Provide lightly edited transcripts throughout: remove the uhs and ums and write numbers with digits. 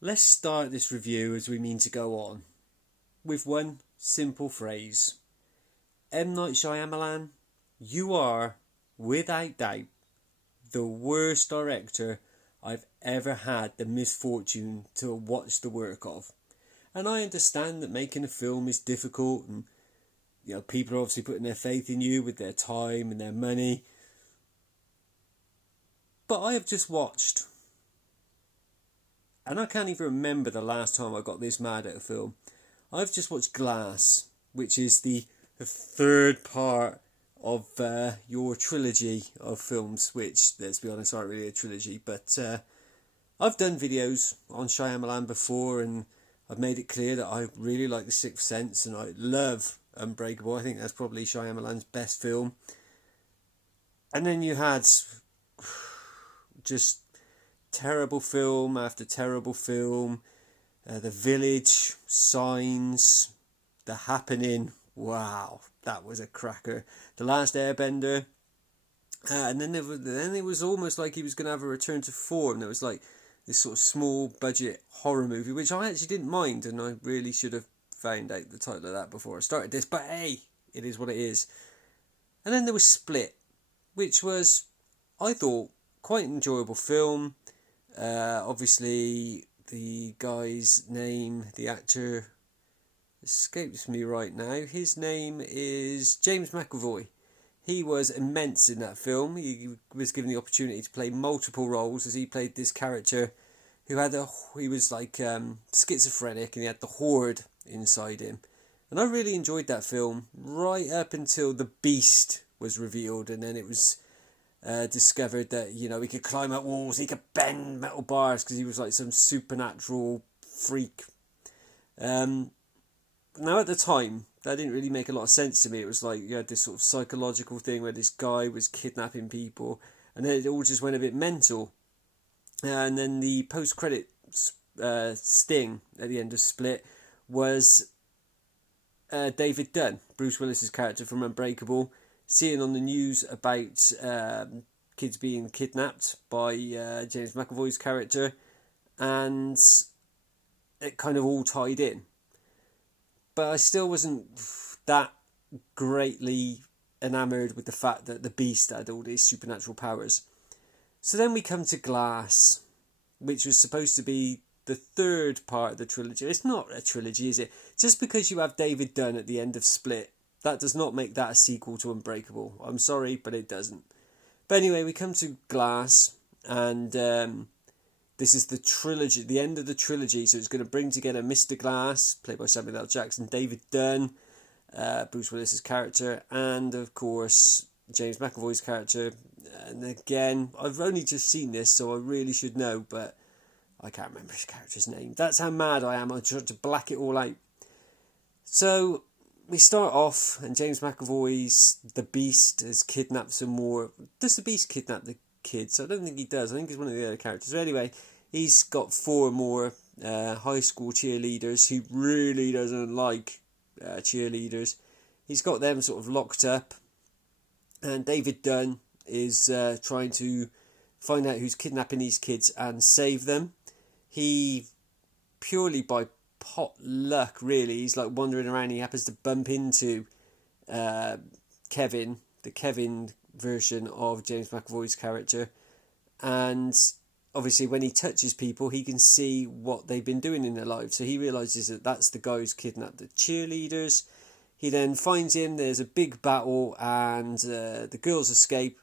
Let's start this review as we mean to go on with one simple phrase. M. Night Shyamalan, you are, without doubt, the worst director I've ever had the misfortune to watch the work of. And I understand that making a film is difficult, and people are obviously putting their faith in you with their time and their money. But I have just watched, and I can't even remember the last time I got this mad at a film. I've just watched Glass, which is the third part of your trilogy of films, which, let's be honest, aren't really a trilogy. But I've done videos on Shyamalan before, and I've made it clear that I really like The Sixth Sense, and I love Unbreakable. I think that's probably Shyamalan's best film. And then you had just terrible film after terrible film. The Village, Signs, The Happening. Wow, that was a cracker. The Last Airbender. And then it was almost like he was going to have a return to form. There was like this sort of small budget horror movie, which I actually didn't mind, and I really should have found out the title of that before I started this. But hey, it is what it is. And then there was Split, which was, I thought, quite an enjoyable film. Obviously, the guy's name, the actor, escapes me right now. His name is James McAvoy. He was immense in that film. He was given the opportunity to play multiple roles, as he played this character who he was like schizophrenic, and he had the horde inside him. And I really enjoyed that film right up until the Beast was revealed, and then it was discovered that he could climb up walls, he could bend metal bars because he was like some supernatural freak. Now at the time, that didn't really make a lot of sense to me. It was like you had this sort of psychological thing where this guy was kidnapping people, and then it all just went a bit mental. And then the post-credit sting at the end of Split was David Dunn, Bruce Willis's character from Unbreakable, seeing on the news about kids being kidnapped by James McAvoy's character, and it kind of all tied in. But I still wasn't that greatly enamoured with the fact that the Beast had all these supernatural powers. So then we come to Glass, which was supposed to be the third part of the trilogy. It's not a trilogy, is it? Just because you have David Dunn at the end of Split, that does not make that a sequel to Unbreakable. I'm sorry, but it doesn't. But anyway, we come to Glass, and this is the trilogy, the end of the trilogy. So it's going to bring together Mr. Glass, played by Samuel L. Jackson, David Dunn, Bruce Willis's character, and of course James McAvoy's character. And again, I've only just seen this, so I really should know, but I can't remember his character's name. That's how mad I am. I tried to black it all out. So we start off, and James McAvoy's The Beast has kidnapped some more. Does the Beast kidnap the kids? I don't think he does. I think he's one of the other characters. But anyway, he's got 4 more high school cheerleaders who really doesn't like cheerleaders. He's got them sort of locked up, and David Dunn is trying to find out who's kidnapping these kids and save them. He, purely by pot luck, really, he's like wandering around. He happens to bump into Kevin, the Kevin version of James McAvoy's character, and obviously when he touches people, he can see what they've been doing in their lives. So he realises that that's the guy who's kidnapped the cheerleaders. He then finds him. There's a big battle, and the girls escape,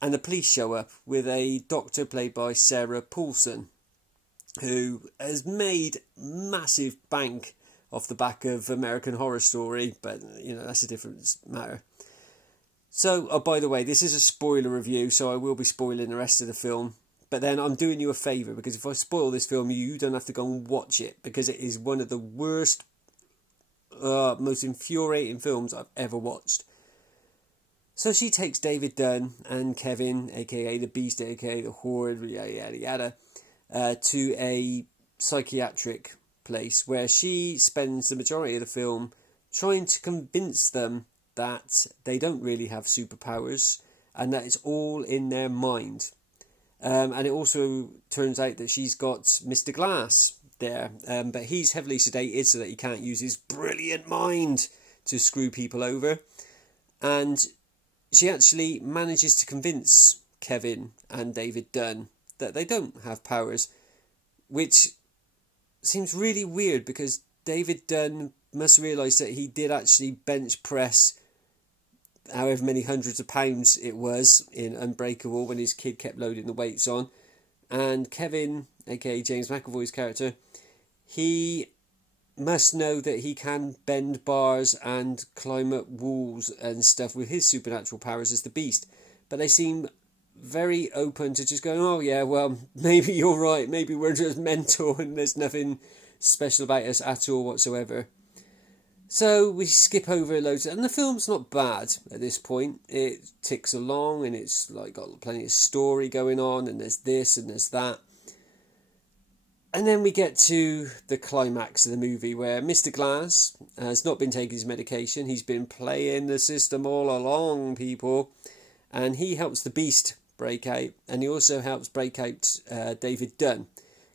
and the police show up with a doctor played by Sarah Paulson, who has made massive bank off the back of American Horror Story, but that's a different matter. So, oh, by the way, this is a spoiler review, so I will be spoiling the rest of the film. But then I'm doing you a favour, because if I spoil this film, you don't have to go and watch it, because it is one of the worst, most infuriating films I've ever watched. So she takes David Dunn and Kevin, aka the Beast, aka the Horde, yada yada yada, to a psychiatric place where she spends the majority of the film trying to convince them that they don't really have superpowers and that it's all in their mind. And it also turns out that she's got Mr. Glass there, but he's heavily sedated so that he can't use his brilliant mind to screw people over. And she actually manages to convince Kevin and David Dunn that they don't have powers, which seems really weird because David Dunn must realise that he did actually bench press however many hundreds of pounds it was in Unbreakable when his kid kept loading the weights on. And Kevin, aka James McAvoy's character, he must know that he can bend bars and climb up walls and stuff with his supernatural powers as the Beast. But they seem very open to just going, oh yeah, well, maybe you're right, maybe we're just mental and there's nothing special about us at all whatsoever. So we skip over loads, and the film's not bad at this point. It ticks along and it's like got plenty of story going on, and there's this and there's that. And then we get to the climax of the movie where Mr. Glass has not been taking his medication. He's been playing the system all along, people. And he helps the Beast break out. And he also helps break out David Dunn.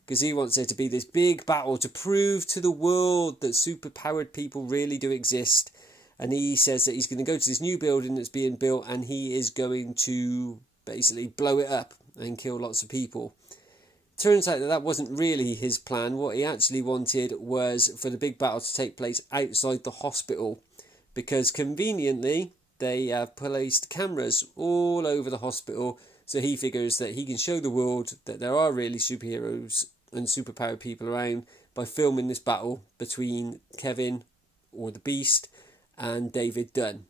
Because he wants there to be this big battle to prove to the world that superpowered people really do exist. And he says that he's going to go to this new building that's being built and he is going to basically blow it up and kill lots of people. Turns out that that wasn't really his plan. What he actually wanted was for the big battle to take place outside the hospital. Because conveniently, they have placed cameras all over the hospital. So he figures that he can show the world that there are really superheroes and superpowered people around by filming this battle between Kevin, or the Beast, and David Dunn.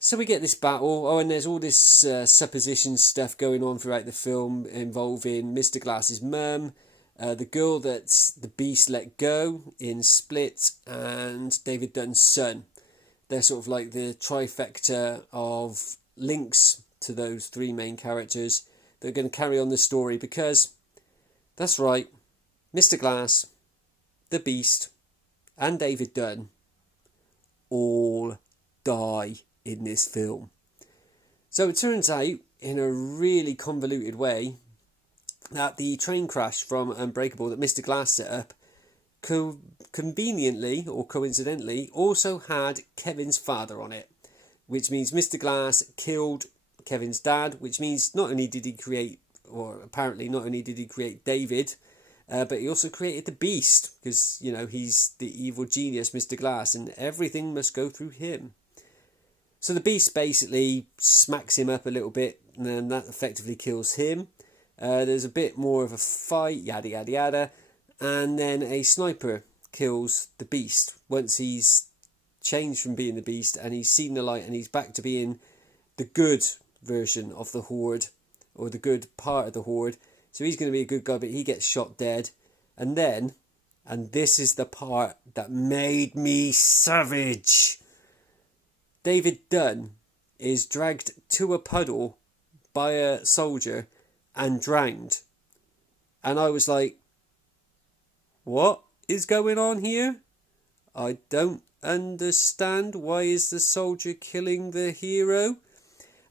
So we get this battle. Oh, and there's all this supposition stuff going on throughout the film involving Mr. Glass's mum, the girl that the Beast let go in Split, and David Dunn's son. They're sort of like the trifecta of links to those three main characters that are going to carry on the story, because that's right, Mr. Glass, the Beast, and David Dunn all die in this film. So it turns out, in a really convoluted way, that the train crash from Unbreakable that Mr. Glass set up conveniently or coincidentally also had Kevin's father on it, which means Mr. Glass killed Kevin's dad, which means not only did he create, or apparently not only did he create David, but he also created the Beast, because, you know, he's the evil genius, Mr. Glass, and everything must go through him. So the Beast basically smacks him up a little bit, and then that effectively kills him. There's a bit more of a fight, yada yada yada, and then a sniper kills the Beast once he's changed from being the Beast and he's seen the light and he's back to being the good version of the Horde, or the good part of the Horde. So he's going to be a good guy, but he gets shot dead. And then, and this is the part that made me savage, David Dunn is dragged to a puddle by a soldier and drowned. And I was like, what is going on here? I don't understand. Why is the soldier killing the hero?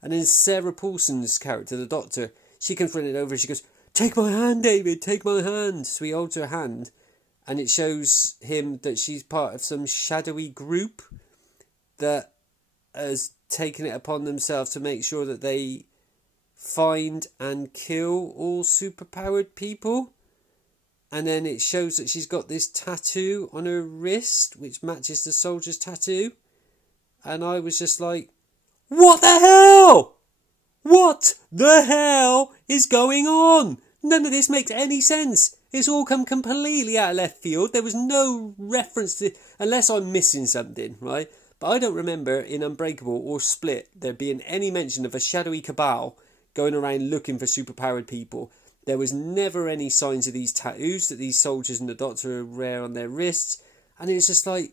And then Sarah Paulson's character, the doctor, she comes running over and she goes, take my hand, David, take my hand. So he holds her hand and it shows him that she's part of some shadowy group that has taken it upon themselves to make sure that they find and kill all superpowered people. And then it shows that she's got this tattoo on her wrist which matches the soldier's tattoo. And I was just like, what the hell? What the hell is going on? None of this makes any sense. It's all come completely out of left field. There was no reference to, unless I'm missing something, right? But I don't remember in Unbreakable or Split there being any mention of a shadowy cabal going around looking for superpowered people. There was never any signs of these tattoos that these soldiers and the doctor wear on their wrists. And it's just like,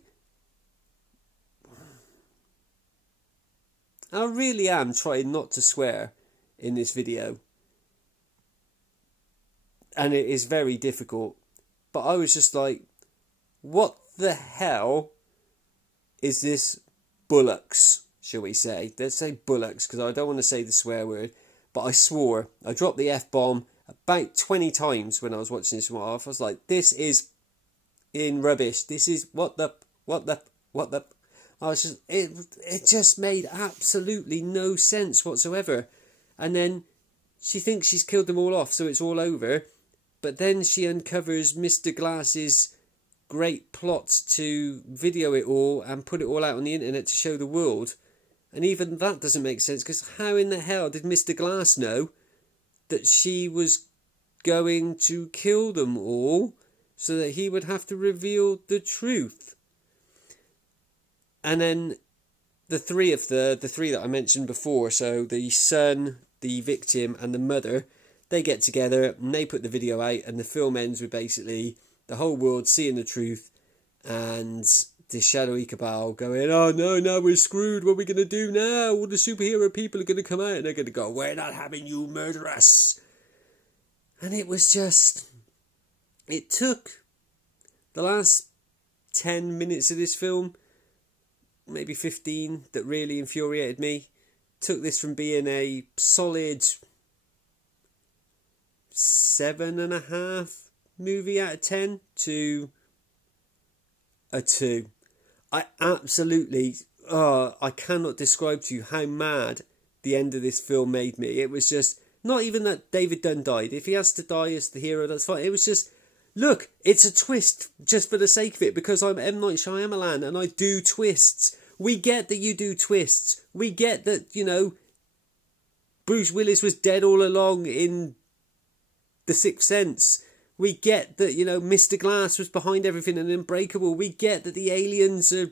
I really am trying not to swear in this video. And it is very difficult. But I was just like, what the hell is this bollocks, shall we say? Let's say bollocks, because I don't want to say the swear word. but I swore. I dropped the F-bomb about 20 times when I was watching this one off. I was like, this is in rubbish. This is what the. I was just, it just made absolutely no sense whatsoever. And then she thinks she's killed them all off, so it's all over. But then she uncovers Mr. Glass's great plot to video it all and put it all out on the internet to show the world. And even that doesn't make sense, because how in the hell did Mr. Glass know that she was going to kill them all so that he would have to reveal the truth? And then the three that I mentioned before, so the son, the victim, and the mother, they get together and they put the video out, and the film ends with basically the whole world seeing the truth, and the shadowy cabal going, oh no, now we're screwed, what are we going to do now? All the superhero people are going to come out and they're going to go, we're not having you murder us. And it was just, it took the last 10 minutes of this film, maybe 15, that really infuriated me. Took this from being a solid 7.5 movie out of 10 to a 2. I absolutely, I cannot describe to you how mad the end of this film made me. It was just, not even that David Dunn died. If he has to die as the hero, that's fine. It was just, look, it's a twist just for the sake of it, because I'm M. Night Shyamalan and I do twists. We get that you do twists. We get that, Bruce Willis was dead all along in The Sixth Sense. We get that, Mr. Glass was behind everything and Unbreakable. We get that the aliens are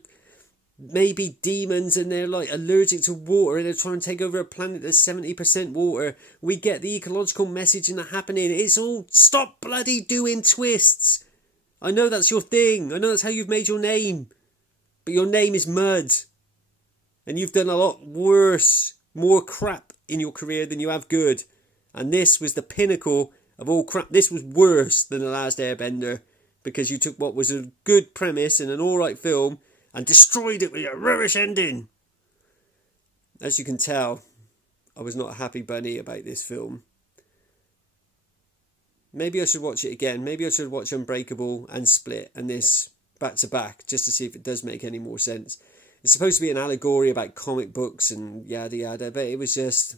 maybe demons and they're like allergic to water and they're trying to take over a planet that's 70% water. We get the ecological message in the happening. It's all, stop bloody doing twists. I know that's your thing. I know that's how you've made your name. But your name is mud. And you've done a lot worse, more crap in your career than you have good. And this was the pinnacle of all crap. This was worse than The Last Airbender, because you took what was a good premise and an alright film and destroyed it with a rubbish ending. As you can tell, I was not a happy bunny about this film. Maybe I should watch it again. Maybe I should watch Unbreakable and Split and this back to back, just to see if it does make any more sense. It's supposed to be an allegory about comic books and yada yada, but it was just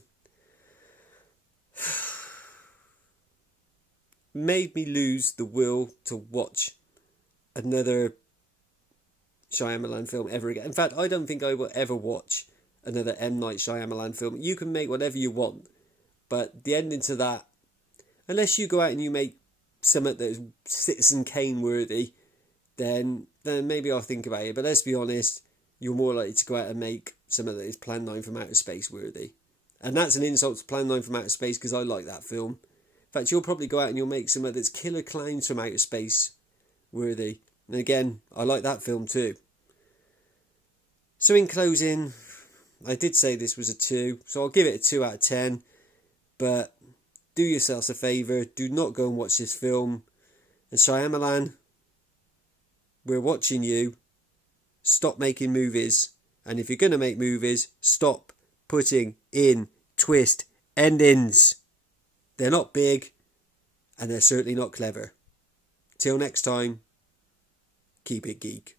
made me lose the will to watch another Shyamalan film ever again. In fact, I don't think I will ever watch another M. Night Shyamalan film. You can make whatever you want, but the ending to that, unless you go out and you make something that is Citizen Kane worthy, then maybe I'll think about it. But let's be honest, you're more likely to go out and make something that is Plan 9 from Outer Space worthy. And that's an insult to Plan 9 from Outer Space, because I like that film. In fact, you'll probably go out and you'll make something that's Killer Clowns from Outer Space worthy. And again, I like that film too. So in closing, I did say this was a 2, so I'll give it a 2 out of 10. But do yourselves a favour, do not go and watch this film. And Shyamalan, we're watching you. Stop making movies. And if you're going to make movies, stop putting in twist endings. They're not big, and they're certainly not clever. Till next time, keep it geek.